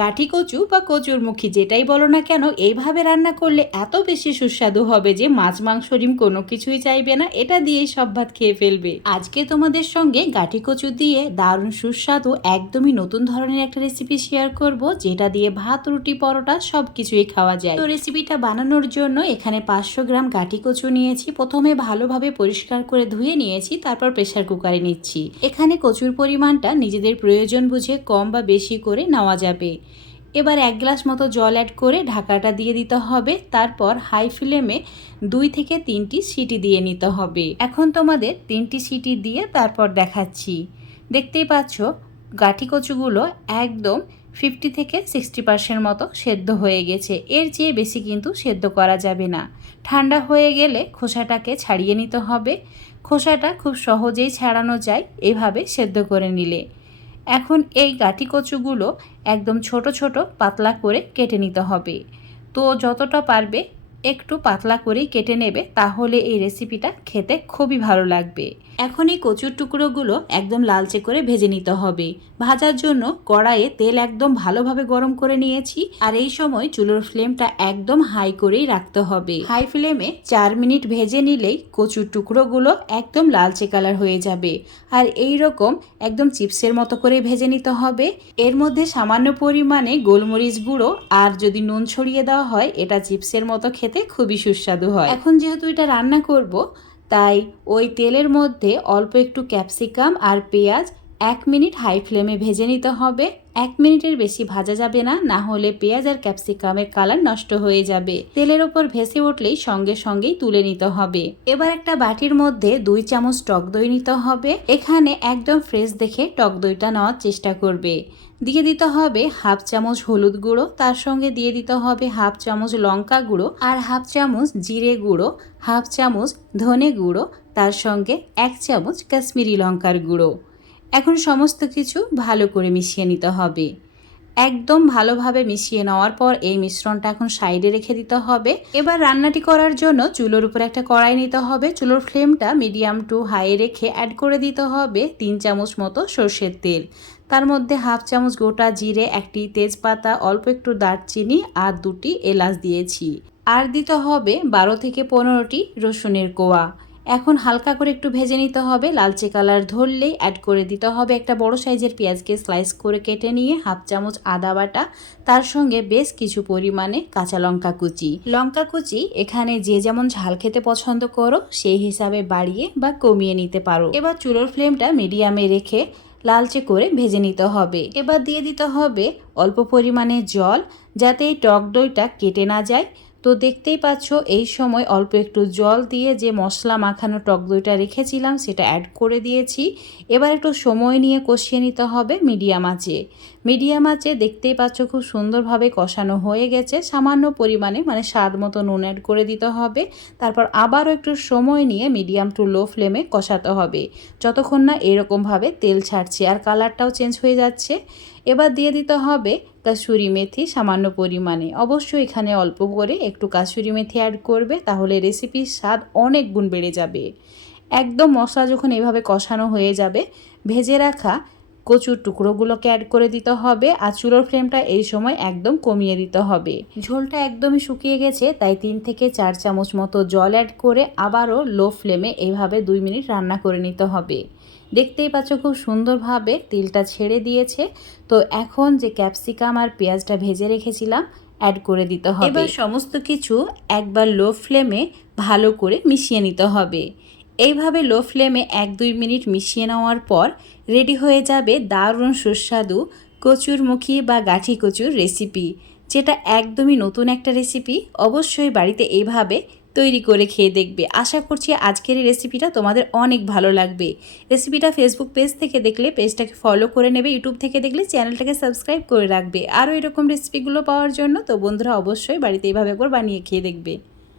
গাঠি কচু বা কচুর মুখী যেটাই বলো না কেন, এইভাবে রান্না করলে এত বেশি সুস্বাদু হবে যে মাছ, মাংস, ডিম কোনো কিছুই চাইবে না, এটা দিয়েই সব ভাত খেয়ে ফেলবে। আজকে তোমাদের সঙ্গে গাঠি কচু দিয়ে দারুণ সুস্বাদু, একদমই নতুন ধরনের একটা রেসিপি শেয়ার করব, যেটা দিয়ে ভাত, রুটি, পরোটা সব কিছুই খাওয়া যায়। তো রেসিপিটা বানানোর জন্য এখানে পাঁচশো গ্রাম গাঠি কচু নিয়েছি, প্রথমে ভালোভাবে পরিষ্কার করে ধুয়ে নিয়েছি, তারপর প্রেসার কুকারে নিচ্ছি। এখানে কচুর পরিমাণটা নিজেদের প্রয়োজন বুঝে কম বা বেশি করে নেওয়া যাবে। এবার এক গ্লাস মতো জল অ্যাড করে ঢাকাটা দিয়ে দিতে হবে। তারপর হাই ফ্লেমে দুই থেকে তিনটি সিটি দিয়ে নিতে হবে। এখন তোমাদের তিনটি সিটি দিয়ে তারপর দেখাচ্ছি। দেখতেই পাচ্ছ, গাঠি কচুগুলো একদম ফিফটি থেকে সিক্সটি পার্সেন্ট মতো সেদ্ধ হয়ে গেছে। এর চেয়ে বেশি কিন্তু সেদ্ধ করা যাবে না। ঠান্ডা হয়ে গেলে খোসাটাকে ছাড়িয়ে নিতে হবে। খোসাটা খুব সহজেই ছাড়ানো যায় এভাবে সেদ্ধ করে নিলে। এখন এই গাঠি কচুগুলো একদম ছোট ছোট পাতলা করে কেটে নিতে হবে। তো যতটা পারবে একটু পাতলা করেই কেটে নেবে, তাহলে এই রেসিপিটা খেতে খুবই ভালো লাগবে। এখন এই কচুর টুকরোগুলো একদম লালচে করে ভেজে নিতে হবে। ভাজার জন্য কড়াইয়ে তেল একদম ভালোভাবে গরম করে নিয়েছি, আর এই সময় চুলোর ফ্লেমটা একদম হাই করেই রাখতে হবে। হাই ফ্লেমে চার মিনিট ভেজে নিলেই কচুর টুকরোগুলো একদম লালচে কালার হয়ে যাবে। আর এই রকম একদম চিপসের মতো করে ভেজে নিতে হবে। এর মধ্যে সামান্য পরিমাণে গোলমরিচ গুঁড়ো, আর যদি নুন ছড়িয়ে দেওয়া হয়, এটা চিপসের মতো খেতে খুবই সুস্বাদু হয়। এখন যেহেতু এটা রান্না করব, তাই ওই তেলের মধ্যে অল্প একটু ক্যাপসিকাম আর পেঁয়াজ এক মিনিট হাই ফ্লেমে ভেজে নিতে হবে। এক মিনিটের বেশি ভাজা যাবে না না হলে পেঁয়াজ আর ক্যাপসিকামের কালার নষ্ট হয়ে যাবে। তেলের ওপর ভেসে উঠলেই সঙ্গে সঙ্গেই তুলে নিতে হবে। এবার একটা বাটির মধ্যে দুই চামচ টক দই নিতে হবে। এখানে একদম ফ্রেশ দেখে টক দইটা নেওয়ার চেষ্টা করবে। দিয়ে দিতে হবে হাফ চামচ হলুদ গুঁড়ো, তার সঙ্গে দিয়ে দিতে হবে হাফ চামচ লঙ্কা গুঁড়ো আর হাফ চামচ জিরে গুঁড়ো, হাফ চামচ ধনে গুঁড়ো, তার সঙ্গে এক চামচ কাশ্মীরি লঙ্কার গুঁড়ো। এখন সমস্ত কিছু ভালো করে মিশিয়ে নিতে হবে। একদম ভালোভাবে মিশিয়ে নেওয়ার পর এই মিশ্রণটা এখন সাইডে রেখে দিতে হবে। এবার রান্নাটি করার জন্য চুলোর উপর একটা কড়াই নিতে হবে। চুলোর ফ্লেমটা মিডিয়াম টু হাই রেখে অ্যাড করে দিতে হবে তিন চামচ মতো সর্ষের তেল। তার মধ্যে হাফ চামচ গোটা জিরে, একটি তেজপাতা, অল্প একটু দারচিনি আর দুটি এলাচ দিয়েছি। আর দিতে হবে বারো থেকে পনেরোটি রসুনের কোয়া। এখন হালকা করে একটু ভেজে নিতে হবে, লালচে কালার ধরলেই অ্যাড করে দিতে হবে একটা বড় সাইজের পেঁয়াজকে স্লাইস করে কেটে নিয়ে হাফ চামচ আদা বাটা, তার সঙ্গে বেশ কিছু পরিমাণে কাঁচা লঙ্কা কুচি। লঙ্কা কুচি এখানে যে যেমন ঝাল খেতে পছন্দ করো, সেই হিসাবে বাড়িয়ে বা কমিয়ে নিতে পারো। এবার চুলোর ফ্লেমটা মিডিয়ামে রেখে লালচে করে ভেজে নিতে হবে। এবার দিয়ে দিতে হবে অল্প পরিমাণে জল, যাতে এই টক দইটা কেটে না যায়। তো দেখতেই পাচ্ছ, এই সময় অল্প একটু জল দিয়ে যে মশলা মাখানো টক দইটা রেখেছিলাম, সেটা অ্যাড করে দিয়েছি। এবার একটু সময় নিয়ে কষিয়ে নিতে হবে মিডিয়াম আঁচে। মিডিয়াম আঁচে দেখতেই পাচ্ছ খুব সুন্দরভাবে কষানো হয়ে গেছে। সামান্য পরিমাণে মানে স্বাদ মতো নুন অ্যাড করে দিতে হবে। তারপর আবারও একটু সময় নিয়ে মিডিয়াম টু লো ফ্লেমে কষাতে হবে। যতক্ষণ না এরকমভাবে তেল ছাড়ছে, আর কালারটাও চেঞ্জ হয়ে যাচ্ছে। এবার দিয়ে দিতে হবে কাসুরি মেথি সামান্য পরিমাণে। অবশ্যই এখানে অল্প করে একটু কাশুরি মেথি অ্যাড করবে, তাহলে রেসিপির স্বাদ অনেক গুণ বেড়ে যাবে। একদম মশলা যখন এভাবে কষানো হয়ে যাবে, ভেজে রাখা কচুর টুকরোগুলোকে অ্যাড করে দিতে হবে আর চুলোর ফ্লেমটা এই সময় একদম কমিয়ে দিতে হবে। ঝোলটা একদমই শুকিয়ে গেছে, তাই তিন থেকে চার চামচ মতো জল অ্যাড করে আবারও লো ফ্লেমে এইভাবে দুই মিনিট রান্না করে নিতে হবে। দেখতেই পাচ্ছ খুব সুন্দরভাবে তিলটা ছেড়ে দিয়েছে। তো এখন যে ক্যাপসিকাম আর পেঁয়াজটা ভেজে রেখেছিলাম অ্যাড করে দিতে হবে। এবার সমস্ত কিছু একবার লো ফ্লেমে ভালো করে মিশিয়ে নিতে হবে। এইভাবে লো ফ্লেমে এক দুই মিনিট মিশিয়ে নেওয়ার পর রেডি হয়ে যাবে দারুণ সুস্বাদু কচুরমুখী বা গাঠি কচুর রেসিপি। যেটা একদমই নতুন একটা রেসিপি, অবশ্যই বাড়িতে এইভাবে তৈরি করে খেয়ে দেখবে। আশা করছি আজকের এই রেসিপিটা তোমাদের অনেক ভালো লাগবে। রেসিপিটা ফেসবুক পেজ থেকে দেখলে পেজটাকে ফলো করে নেবে ইউটিউব থেকে দেখলে চ্যানেলটাকে সাবস্ক্রাইব করে রাখবে। আরও এরকম রেসিপিগুলো পাওয়ার জন্য তো বন্ধুরা অবশ্যই বাড়িতে এইভাবে একবার বানিয়ে খেয়ে দেখবে।